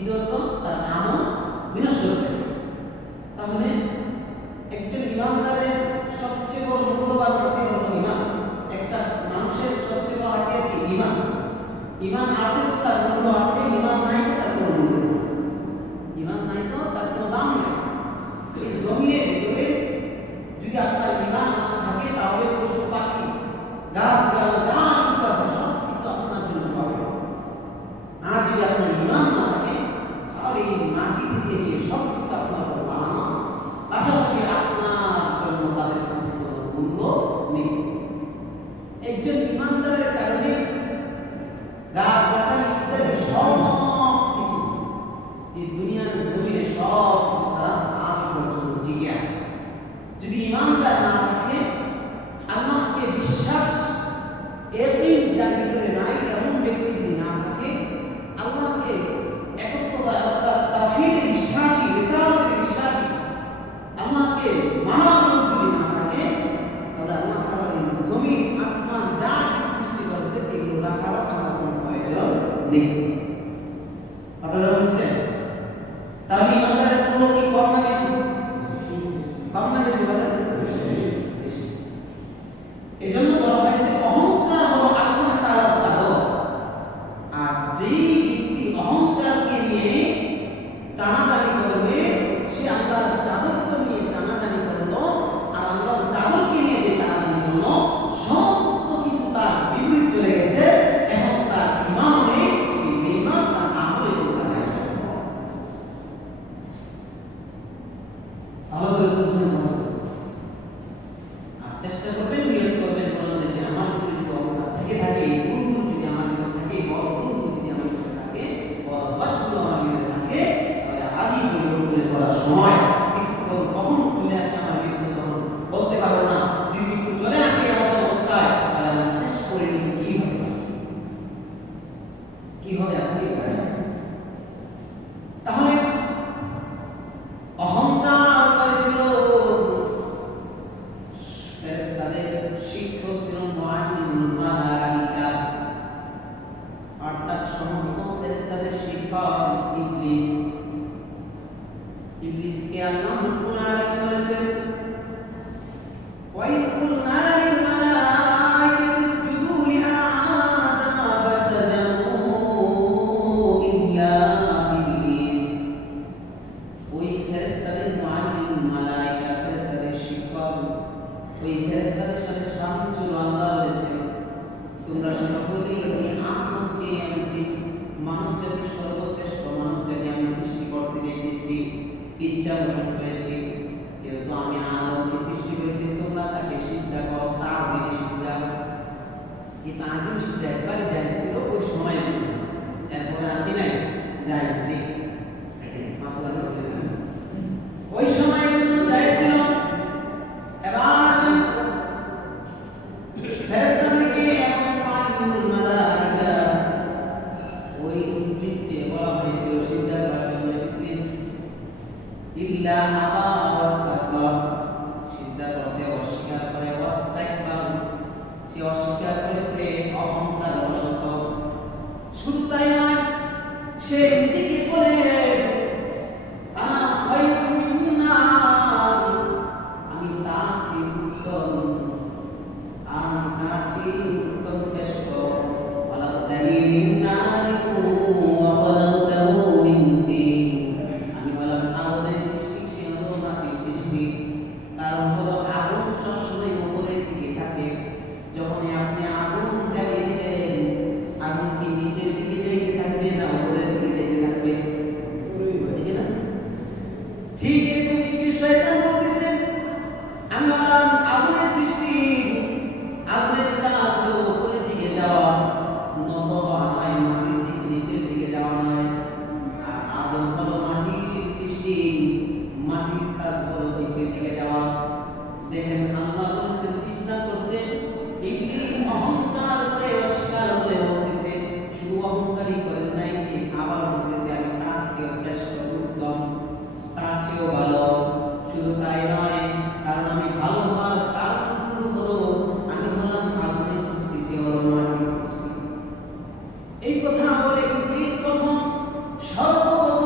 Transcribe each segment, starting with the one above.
দ্বিতীয়ত তার আমল বিনষ্ট হয়ে যাবে। তাহলে একজন ইমানদারের সবচেয়ে বড় মূল্যবান হাতিয়ার হলো ঈমান। একটা মানুষের সবচেয়ে বড় হাতিয়ার কি? ঈমান। ঈমান আছে তো তার মূল্য আছে, ঈমান নাই তো তার কোনো মূল্য নেই। ঈমান নাই তো তার কোনো দাম নেই। এই জমিনের ভিতরে যদি আপনার ঈমান থাকে তাহলে পশু পাখি গাছপালা যা কিছু আছে সব কিছু আপনার জন্য হবে। আর যদি আপনার ঈমান না থাকে তাহলে এই মাটি থেকে নিয়ে সব কিছু আপনার উপর বানানো, পাশাপাশি আপনার জন্য তাদের কাছে কোনো মূল্য নেই। একজন ঈমানদারের কারণে গাছ-গাছালি ইত্যাদি সব কিছু এই দুনিয়ার জমিনে সব কিছু তারা আজ পর্যন্ত টিকে আছে। যদি ঈমানদার না থাকে, আল্লাহকে বিশ্বাস এরকম যার ভিতরে নাই, এমন ব্যক্তি যদি না থাকে, আল্লাহকে একত্বতা অর্থাৎ তাওহীদে বিশ্বাসী, রিসালাতে বিশ্বাসী, আল্লাহকে মানার লোক যদি না থাকে, তাহলে আল্লাহ তাআলা এই জমিন আসমান যা কিছু সৃষ্টি করেছে এগুলো রাখার আল্লাহর কোনো প্রয়োজন নেই। আপনারা বুঝছেন? তাহলে ইমানদারের মূল্য কি কম না বেশি? কম না বেশি বলেন? বেশি। এজন্য বলা হয়েছে অহংকার হলো আল্লাহ তাআলার চাদর। আর যেই ব্যক্তি অহংকারকে নিয়ে টানাটানি করবে, সে আল্লাহর চাদরকে নিয়ে টানাটানি করলো, আর আল্লাহর চাদরকে নিয়ে যে টানাটানি করলো, সমস্ত কিছু তার বিপরীত চলে গেছে। এখন তার ঈমান নেই, সে বেঈমান, তার আমলে কোনো কাজে আসবে না। ভালো করে বুঝবেন, আর চেষ্টা করবেন, নিয়ত করবেন মনে যে আমার ভিতরে যদি অহংকার থেকে থাকে, এই গুণগুলো যদি আমার ভিতরে থাকে, বড় গুণগুলো যদি আমার ভিতরে থাকে, বড় অভ্যাসগুলো আমার ভিতরে থাকে, তাহলে আজই পরিবর্তনের করার সময়। মৃত্যু কখন চলে আসে আমার মৃত্যু তখন বলতে পারবো না। যদি মৃত্যু চলে আসে আমার অবস্থায়, তাহলে আমি শেষ করে নিতে কি হবে? কি হবে আজকে? তাহলে অহংকার করেছিল ফেরেশতাদের শিক্ষক ছিল মুআল্লিমুল মালাইকা, অর্থাৎ সমস্ত ফেরেশতাদের শিক্ষক ইবলিস। ইবলিসকে আল্লাহ রাব্বুল আলামিন বলেছেন, ওয়া ইয কুলনা লিল মালাইকাতি ইসজুদু লিআদাম ফাসাজাদু ইল্লা ইবলিস। ওই ফেরেশতাদের মুআল্লিমুল মালাইকা, ফেরেশতাদের শিক্ষক, ওই ফেরেশতাদের সাথে সামনে ছিল আল্লাহ বলেছেন, তোমরা সকলেই এই আদমকে আমি মানব জাতির সর্বশ্রেষ্ঠ মানব জাতি আমি সৃষ্টি করতে চাইতেছি, ইচ্ছা পোষণ করেছি। যেহেতু আমি আদমকে সৃষ্টি করেছি, তোমরা তাকে সিজদা করো, তাজিম সিজদা। এই তাজিম সিজদা একবারই জায়েজ ছিল ওই সময়ের জন্য, এরপরে আর কি নাই, জায়েজ নেই। মাসলা হয়ে গেছে, ওই সময়ের জন্য জায়েজ ছিল। এবার আসেন ফেরেশতাদেরকে এবং মুআল্লিমুল মালাইকা, ওই ইবলিসকে বলা হয়েছিল সিজদা করার জন্য। ইবলিস ইল্লা আবা ওয়াস্তাকবার, সিজদা করতে অস্বীকার করে, ওয়াস্তাকবার, সে অস্বীকার করেছে অহংকার বশত। শুধু তাই নয়, সে নিজেকে বলে আনা খায়রুম মিনার, আমি তার চেয়ে উত্তম, আমি তার চেয়ে উত্তম শ্রেষ্ঠ। খালাকতানি মিন নারিন ওয়া খালাকতাহু মিন তিন, আমি হলাম আগুনের সৃষ্টি, সে হলো মাটির সৃষ্টি। কারণ হলো আগুন সবসময় উপরের দিকে থাকে। যখনই আপনি আগুন জ্বালিয়ে দিবেন, আগুন কি নিচের দিকে যাইতে থাকবে না উপরের দিকে যাইতে থাকবে? ঠিক না? ঠিক এরকম ইবলিস শয়তান বলতেছে, আমি হলাম আগুনের সৃষ্টি, আগুনের কাজ হলো উপরের দিকে যাওয়া, নত হওয়া নয়, মাটির দিকে নিচের দিকে যাওয়া নয়। আর আদম হলো মাটির সৃষ্টি, মাটির কাজ হলো নিচের দিকে যাওয়া। দেখেন আল্লাহ বলেছেন সিজদা করতে, ইবলিস অহংকার করে অস্বীকার করে বলতেছে। শুধু অহংকারই করেন নাই, সে আবার বলতেছে আমি তার চেয়েও শ্রেষ্ঠ, উত্তম, তার চেয়েও ভালো। শুধু তাই নয়, কারণ আমি ভালো হওয়ার কারণগুলো হলো আমি হলাম আগুনের সৃষ্টি, সে হলো মাটির সৃষ্টি। এই কথা বলে ইবলিস প্রথম সর্বপ্রথম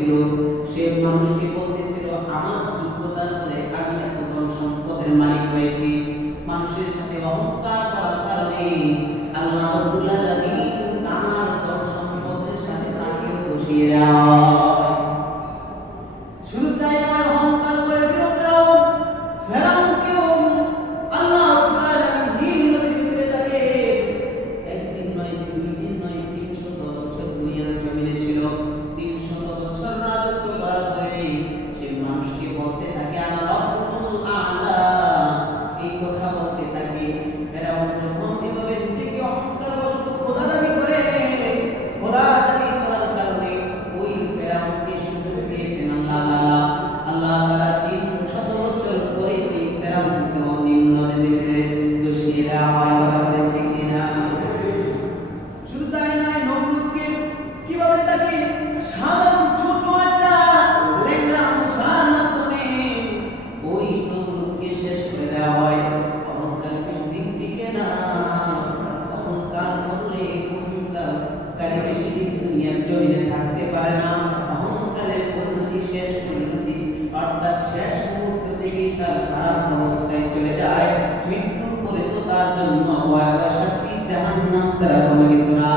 করতেছিল, সে মানুষকে বলতেছিল আমার যোগ্যতার বলে আমি এত ধন সম্পদের মালিক হয়েছি। মানুষের সাথে অহংকার করার কারণে আল্লাহ রাব্বুল আলামিন তার ধন সম্পদের সাথে তাকেও দোষিয়ে দেয়। শুধু তাই নয়, অহংকার করেছিল ফেরাউন। ফেরাউনকেও আল্লাহ রাব্বুল আলামিন নীল নদীর ভিতরে তাকে একদিন নয়, দুই দিন নয়, ৩০০ বছর দুনিয়ার জমিনে ছিল। ৩০০ বছর রাজত্ব করার পরে সে মানুষকে বলতে থাকে আনা রাব্বুকুল আ'লা, এই কথা বলতে থাকে। ফেরাউন যখন এভাবে নিজেকে অহংকার বশত খোদা দাবি করে, খোদা দাবি করার কারণে ওই ফেরাউনকে সুযোগ দিয়েছেন আল্লাহ তাআলা ৩০০ বছর পরে ওই ফেরাউনকে নীল নদীতে দোষিয়ে দেওয়া হয়। কথা বলেন ঠিক কিনা? শুধু তাই নয়, নমরুদকে কিভাবে তাকে সাধারণ ছোট একটা লেংড়া মূসার মাধ্যমে ওই নমরুদকে শেষ করে দেওয়া হয়। অহংকার বেশি দিন টিকে না। অহংকার করলে অহংকারী বেশি দিন দুনিয়ার জমিনে থাকতে পারে না। অহংকারের পরিণতি শেষ পরিণতি, অর্থাৎ শেষ মুহূর্ত থেকেই তার খারাপ অবস্থায় চলে যায়। মৃত্যুর পরে তো তার জন্য ভয়াবহ শাস্তি জাহান্নাম ছাড়া কোনো কিছু না।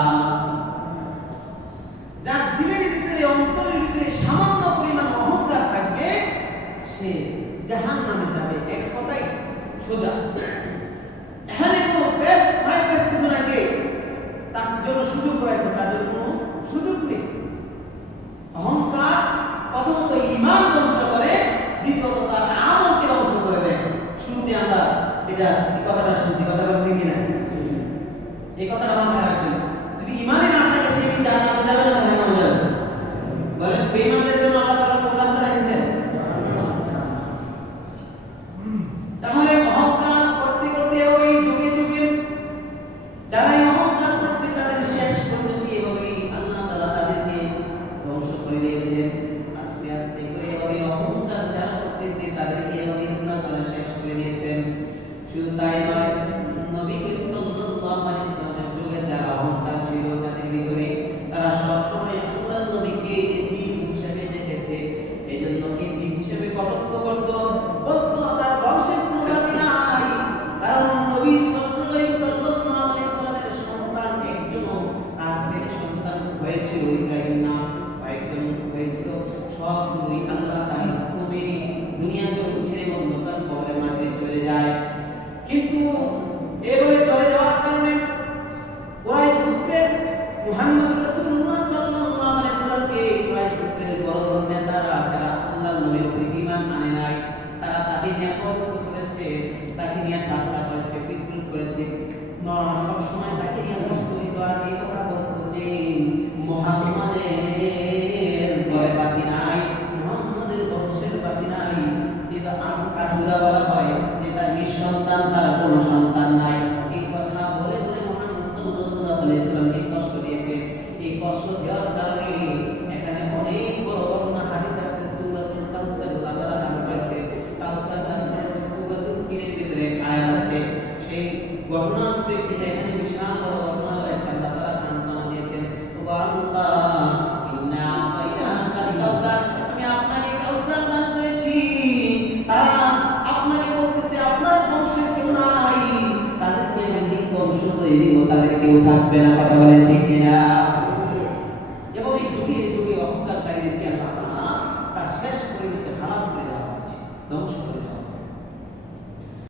যার দিলের ভিতরে, অন্তরের ভিতরে সামান্য পরিমাণ অহংকার থাকবে, সে জাহান্নামে যাবে। এক কথাই সোজা। এখানে কোনো বেস্ট মাইনাস কিছু না যে তার জন্য সুযোগ রয়েছে, তার জন্য কোনো সুযোগ নেই। অহংকার প্রথমত ঈমান ধ্বংস করে, দ্বিতীয়ত তার আমলকে ধ্বংস করে দেয়। শুরুতে আমরা এই কথাটা শুনছি, কথা বলতে কি না? এই কথাটা মাথায় রাখবেন। যদি ঈমানই না থাকে সে কি জান্নাতে যাবে না জাহান্নামে যাবে? বলেন, বেঈমানদের জন্য আল্লাহ তাআলা কোন রাস্তা রেখেছেন? তাহলে অহংকার করতে করতে এভাবেই যুগে যুগে যারা অহংকার করছে তাদের শেষ পরিণতি এভাবেই আল্লাহ তাআলা তাদেরকে ধ্বংস করে দিয়েছেন। আস্তে আস্তে করে এভাবে অহংকার যারা করতেছে তাদেরকে এভাবে আল্লাহ তাআলা শেষ করে দিয়েছেন। শুধু তাই নয়, নবী করিম সাল্লাল্লাহু আলাইহি ওয়াসাল্লামের যুগে যারা অহংকার ছিল তাদের ভিতরে, তারা সব সময় আল্লাহর নবীকে দ্বীন হিসেবে দেখেছে। এজন্য কি দ্বীন হিসেবে কটাক্ষ করত, বলতো তার বংশের কোনো জাতি নাই। কারণ নবী সাল্লাল্লাহু আলাইহি ওয়াসাল্লামের সন্তান একজনও, তার ছেলে সন্তান হয়েছিল ইব্রাহিম নাম, কয়েকজন হয়েছিল, সবগুলোই আল্লাহ তাআলার হুকুমে দুনিয়া জগৎ ছেড়ে অন্ধকার কবরের মাঝে চলে যায়। কিন্তু এভাবে চলে যাওয়ার কারণে কুরাইশ গোত্রের মুহাম্মদ রাসূলুল্লাহ সাল্লাল্লাহু আলাইহি ওয়াসাল্লামকে কুরাইশ গোত্রের বড় বড় নেতারা যারা আল্লাহর নবীর উপর ঈমান আনে নাই, তারা তাকে নিয়ে অপমান করেছে, তাকে নিয়ে ঠাট্টা করেছে, বিদ্রুপ করেছে। সব সময় তাকে নিয়ে মুশকিল আর এই কথা বলতো যে মুহাম্মাদের ঘরে বাতি নাই, মুহাম্মাদের বংশের বাতি নাই। এটা কাঠুরা বলা হয় যে তার নিঃসন্তান, তার কোনো সন্তান নাই। এই কথা বলে বলে মুহাম্মদ সাল্লাল্লাহু আলাইহি ওয়াসাল্লামকে কষ্ট দিয়েছে। এই কষ্ট দেওয়ার কারণে এখানে অনেক বড় ঘটনা হাদিস আছে। সূরাতুল কাউসার আল্লাহ তাআলা নাম করেছে, কাউসার নাম করেছে সূরাতুল ফিলের ভিতরে আয়াত আছে। সেই ঘটনার প্রেক্ষিতে এখানে বিশাল বড় ঘটনা রয়েছে। আল্লাহ তাআলা সান্ত্বনা দিয়েছেন, ও আল্লাহ ইন্না আতাইনাকাল কাউসার, আমি আপনাকে কাউসার দান করেছি। তারা আপনাকে বলতেছে আপনার বংশের কেউ নাই, তাদেরকে আমি বংশ করে দিব, তাদের কেউ থাকবে না। কথা বলেন ঠিক কিনা?